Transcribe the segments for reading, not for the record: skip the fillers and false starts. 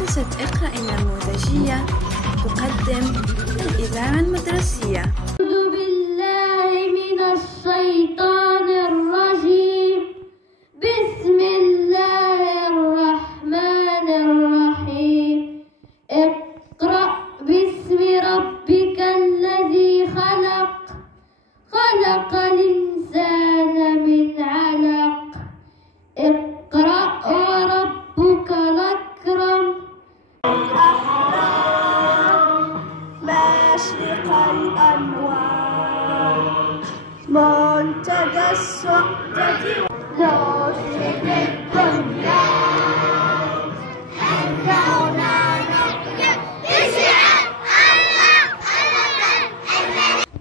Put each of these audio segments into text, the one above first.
مؤسسة اقرأ النموذجية تقدم الإذاعة المدرسية. أعوذ بالله من الشيطان الرجيم. بسم الله الرحمن الرحيم. اقرأ باسم ربك الذي خلق، خلق الإنسان من علق. اقرأ وربك الأكرم. مشرق الأنوار، منتدى السعدة مشرق الدنيا.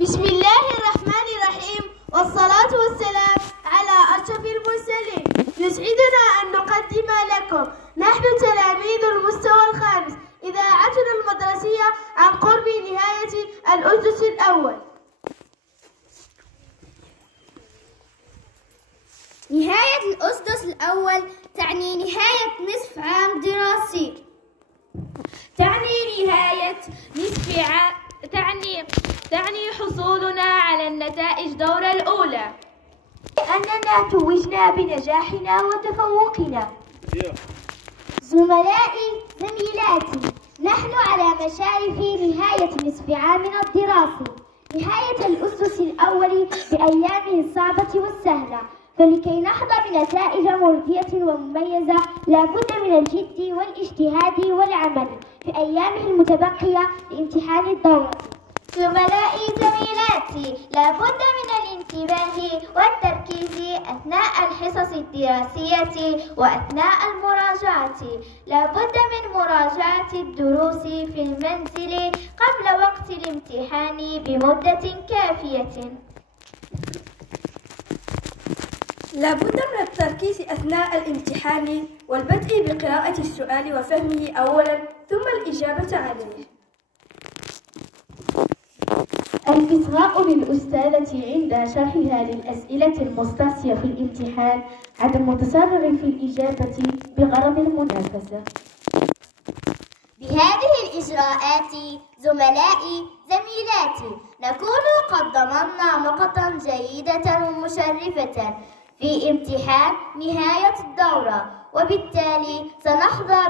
بسم الله الرحمن الرحيم، والصلاة والسلام على أشرف المرسلين. يسعدنا أن نقدم لكم نحن تلاميذ المستوى الخامس إذاعتنا المدرسية عن قرب نهاية الأسدس الأول. نهاية الأسدس الأول تعني نهاية نصف عام دراسي، تعني حصولنا على النتائج الدورة الأولى، أننا توجنا بنجاحنا وتفوقنا. زملائي، زميلاتي، نحن على مشارف نهاية نصف عامنا الدراسي، نهاية الأسدس الأول بأيامه الصعبة والسهلة. فلكي نحظى بنتائج مرضية ومميزة لابد من الجد والاجتهاد والعمل في أيامه المتبقية لامتحان الدورة. زملائي، زميلاتي، لابد من الانتباه والتركيز أثناء الحصص الدراسية وأثناء المراجعة. لابد من مراجعة الدروس في المنزل قبل وقت الامتحان بمدة كافية. لابد من التركيز أثناء الامتحان والبدء بقراءة السؤال وفهمه أولا ثم الإجابة عليه. الإصغاء للأستاذة عند شرحها للأسئلة المستعصية في الامتحان، عدم التسرع في الإجابة بغرض المنافسة. بهذه الإجراءات زملائي، زميلاتي، نكون قد ضمننا نقطا جيدة ومشرفة في امتحان نهاية الدورة، وبالتالي سنحظى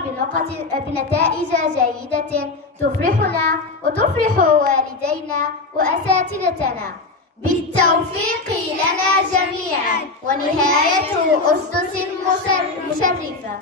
بنتائج جيدة تفرحنا وتفرح والدينا وأساتذتنا. بالتوفيق لنا جميعا، ونهاية أسدس مشرفة.